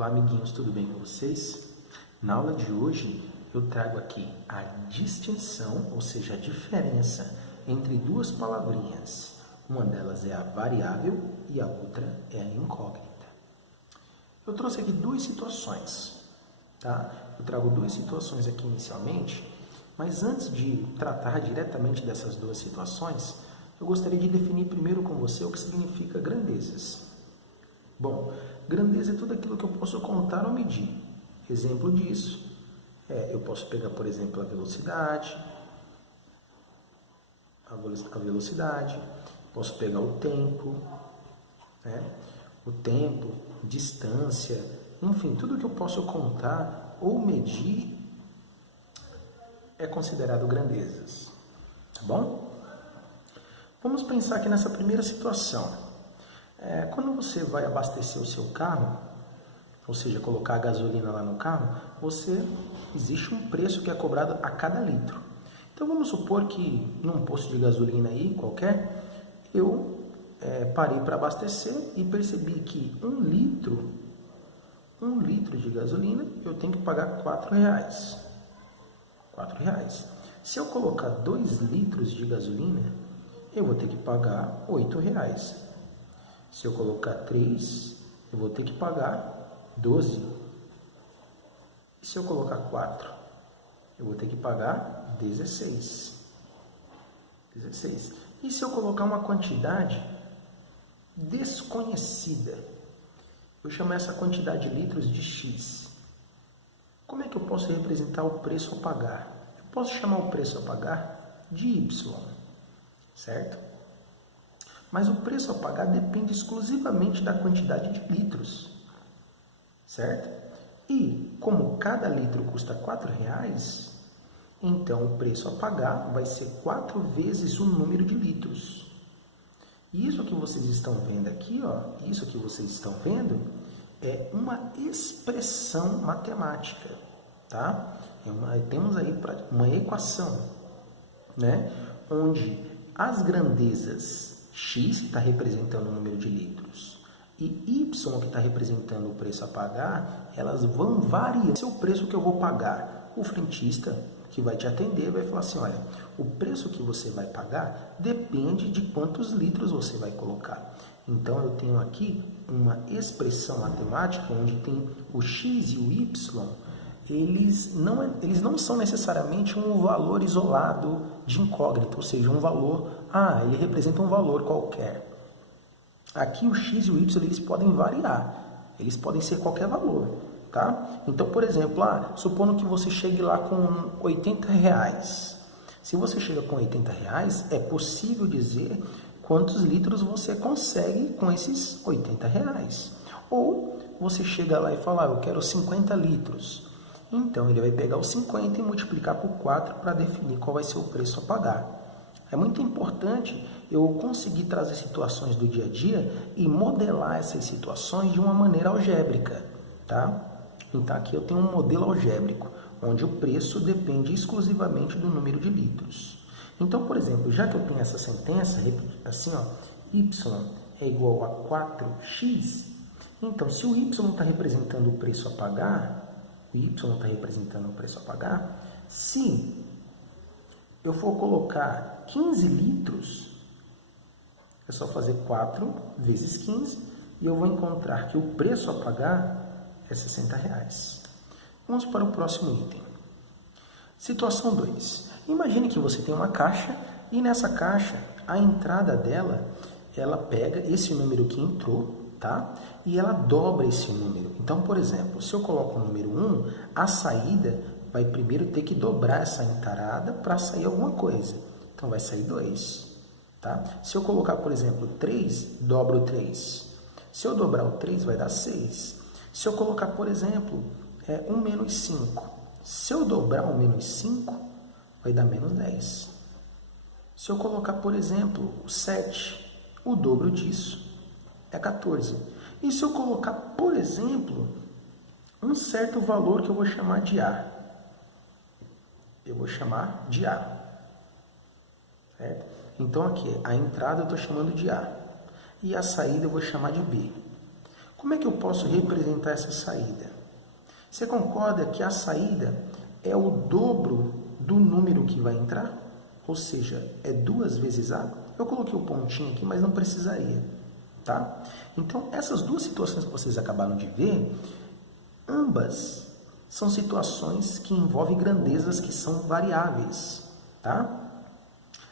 Olá, amiguinhos, tudo bem com vocês? Na aula de hoje eu trago aqui a distinção, ou seja, a diferença entre duas palavrinhas. Uma delas é a variável e a outra é a incógnita. Eu trouxe aqui duas situações, tá? Eu trago duas situações aqui inicialmente, mas antes de tratar diretamente dessas duas situações, eu gostaria de definir primeiro com você o que significa grandezas. Bom, grandeza é tudo aquilo que eu posso contar ou medir. Exemplo disso, eu posso pegar, por exemplo, a velocidade, posso pegar o tempo, distância, enfim, tudo que eu posso contar ou medir é considerado grandezas, tá bom? Vamos pensar aqui nessa primeira situação. Quando você vai abastecer o seu carro, ou seja, colocar a gasolina lá no carro, existe um preço que é cobrado a cada litro. Então vamos supor que num posto de gasolina aí, qualquer, eu parei para abastecer e percebi que um litro de gasolina eu tenho que pagar R$4. R$4. Se eu colocar 2 litros de gasolina, eu vou ter que pagar R$8. Se eu colocar 3, eu vou ter que pagar 12. E se eu colocar 4, eu vou ter que pagar 16. E se eu colocar uma quantidade desconhecida, eu chamo essa quantidade de litros de X. Como é que eu posso representar o preço a pagar? Eu posso chamar o preço a pagar de Y, certo? Mas o preço a pagar depende exclusivamente da quantidade de litros, certo? E como cada litro custa R$4, então o preço a pagar vai ser 4 vezes o número de litros. E isso que vocês estão vendo aqui, é uma expressão matemática, tá? Temos aí uma equação, onde as grandezas X, que está representando o número de litros, e Y, que está representando o preço a pagar, elas vão variar. Esse é o preço que eu vou pagar. O frentista que vai te atender vai falar assim, olha, o preço que você vai pagar depende de quantos litros você vai colocar. Então, eu tenho aqui uma expressão matemática onde tem o X e o Y, eles não são necessariamente um valor isolado de incógnito, ou seja, um valor, ele representa um valor qualquer. Aqui o X e o Y eles podem variar, eles podem ser qualquer valor, tá? Então, por exemplo, supondo que você chegue lá com R$80. Se você chega com R$80, é possível dizer quantos litros você consegue com esses R$80. Ou você chega lá e fala, eu quero 50 litros. Então, ele vai pegar os 50 e multiplicar por 4 para definir qual vai ser o preço a pagar. É muito importante eu conseguir trazer situações do dia a dia e modelar essas situações de uma maneira algébrica, tá? Então, aqui eu tenho um modelo algébrico, onde o preço depende exclusivamente do número de litros. Então, por exemplo, já que eu tenho essa sentença, assim, y é igual a 4x, então, se o y está representando o preço a pagar, se eu for colocar 15 litros, é só fazer 4 vezes 15 e eu vou encontrar que o preço a pagar é R$60. Vamos para o próximo item. Situação 2. Imagine que você tem uma caixa e nessa caixa, a entrada dela, ela pega esse número que entrou, tá? E ela dobra esse número. Então, por exemplo, se eu coloco o número 1, a saída vai primeiro ter que dobrar essa entrada para sair alguma coisa. Então, vai sair 2. Tá? Se eu colocar, por exemplo, 3, dobro o 3. Se eu dobrar o 3, vai dar 6. Se eu colocar, por exemplo, 1 menos 5. Se eu dobrar o menos 5, vai dar menos 10. Se eu colocar, por exemplo, o 7, o dobro disso é 14. E se eu colocar, por exemplo, um certo valor que eu vou chamar de A? Eu vou chamar de A. Certo? Então, aqui, a entrada eu estou chamando de A. E a saída eu vou chamar de B. Como é que eu posso representar essa saída? Você concorda que a saída é o dobro do número que vai entrar? Ou seja, é 2 vezes A? Eu coloquei o pontinho aqui, mas não precisaria. Tá? Então, essas duas situações que vocês acabaram de ver, ambas são situações que envolvem grandezas que são variáveis. Tá?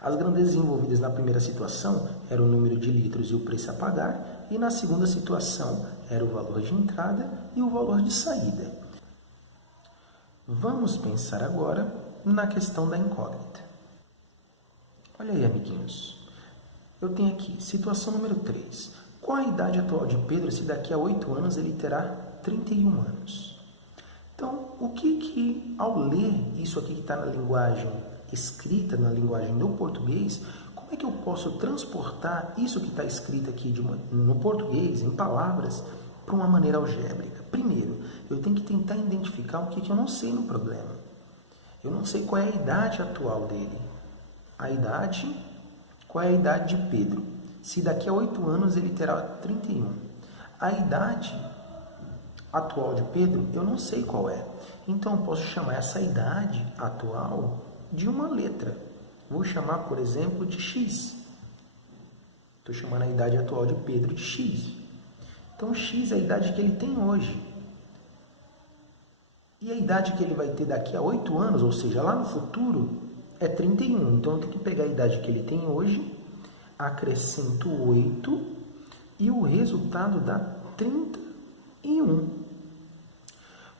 As grandezas envolvidas na primeira situação eram o número de litros e o preço a pagar, e na segunda situação era o valor de entrada e o valor de saída. Vamos pensar agora na questão da incógnita. Olha aí, amiguinhos. Eu tenho aqui, situação número 3. Qual a idade atual de Pedro se daqui a 8 anos ele terá 31 anos? Então, o que ao ler isso aqui que está na linguagem escrita, na linguagem do português, como é que eu posso transportar isso que está escrito aqui no português, em palavras, para uma maneira algébrica? Primeiro, eu tenho que tentar identificar o que eu não sei no problema. Eu não sei qual é a idade atual dele. Qual é a idade de Pedro? Se daqui a 8 anos ele terá 31. A idade atual de Pedro, eu não sei qual é. Então, eu posso chamar essa idade atual de uma letra. Vou chamar, por exemplo, de X. Estou chamando a idade atual de Pedro de X. Então, X é a idade que ele tem hoje. E a idade que ele vai ter daqui a 8 anos, ou seja, lá no futuro, é 31. Então, eu tenho que pegar a idade que ele tem hoje, acrescento 8 e o resultado dá 31.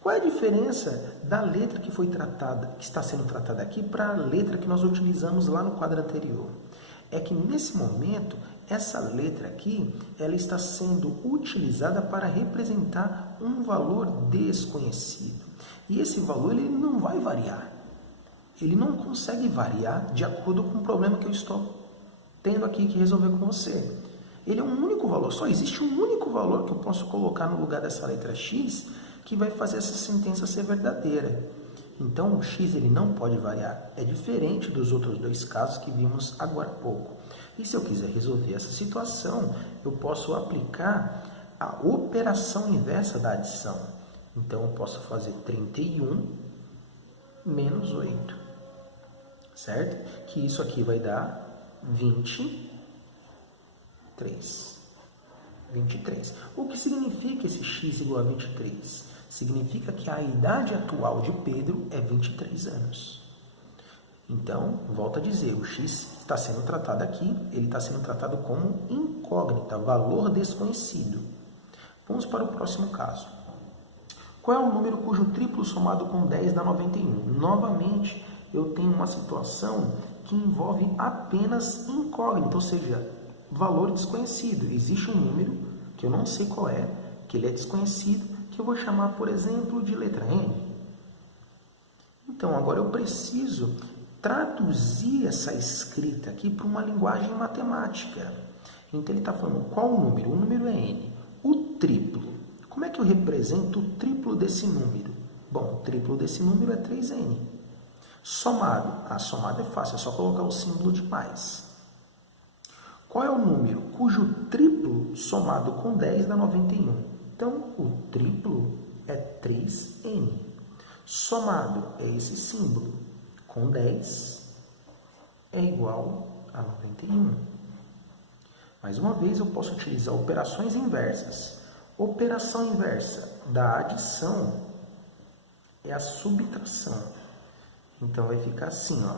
Qual é a diferença da letra que foi tratada, que está sendo tratada aqui, para a letra que nós utilizamos lá no quadro anterior? É que nesse momento, essa letra aqui, ela está sendo utilizada para representar um valor desconhecido. E esse valor ele não vai variar. Ele não consegue variar de acordo com o problema que eu estou tendo aqui que resolver com você. Ele é um único valor, só existe um único valor que eu posso colocar no lugar dessa letra X que vai fazer essa sentença ser verdadeira. Então, o X ele não pode variar. É diferente dos outros 2 casos que vimos agora há pouco. E se eu quiser resolver essa situação, eu posso aplicar a operação inversa da adição. Então, eu posso fazer 31 menos 8. Certo? Que isso aqui vai dar 23. O que significa esse x igual a 23? Significa que a idade atual de Pedro é 23 anos. Então, volto a dizer, o x está sendo tratado aqui, ele está sendo tratado como incógnita, valor desconhecido. Vamos para o próximo caso. Qual é o número cujo triplo somado com 10 dá 91? Novamente, eu tenho uma situação que envolve apenas incógnita, ou seja, valor desconhecido. Existe um número que eu não sei qual é, que ele é desconhecido, que eu vou chamar, por exemplo, de letra N. Então, agora eu preciso traduzir essa escrita aqui para uma linguagem matemática. Então, ele está falando qual o número? O número é N. O triplo. Como é que eu represento o triplo desse número? Bom, o triplo desse número é 3N. Somado. Somado é fácil, é só colocar o símbolo de mais. Qual é o número cujo triplo somado com 10 dá 91? Então, o triplo é 3N. Somado é esse símbolo com 10 é igual a 91. Mais uma vez, eu posso utilizar operações inversas. Operação inversa da adição é a subtração. Então, vai ficar assim, ó.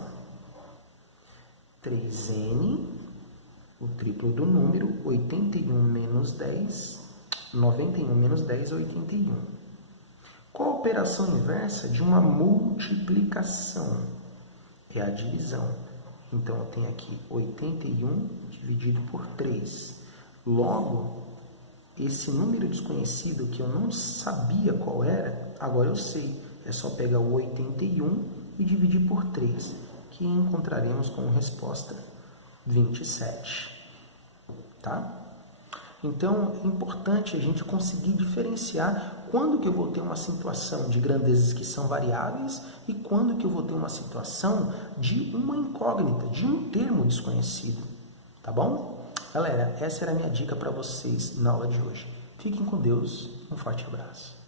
3N, o triplo do número, 81 menos 10, 91 menos 10 é 81. Qual a operação inversa de uma multiplicação? É a divisão. Então, eu tenho aqui 81 dividido por 3. Logo, esse número desconhecido que eu não sabia qual era, agora eu sei. É só pegar o 81 e dividir por 3, que encontraremos como resposta 27. Tá? Então, é importante a gente conseguir diferenciar quando que eu vou ter uma situação de grandezas que são variáveis e quando que eu vou ter uma situação de uma incógnita, de um termo desconhecido. Tá bom? Galera, essa era a minha dica para vocês na aula de hoje. Fiquem com Deus. Um forte abraço.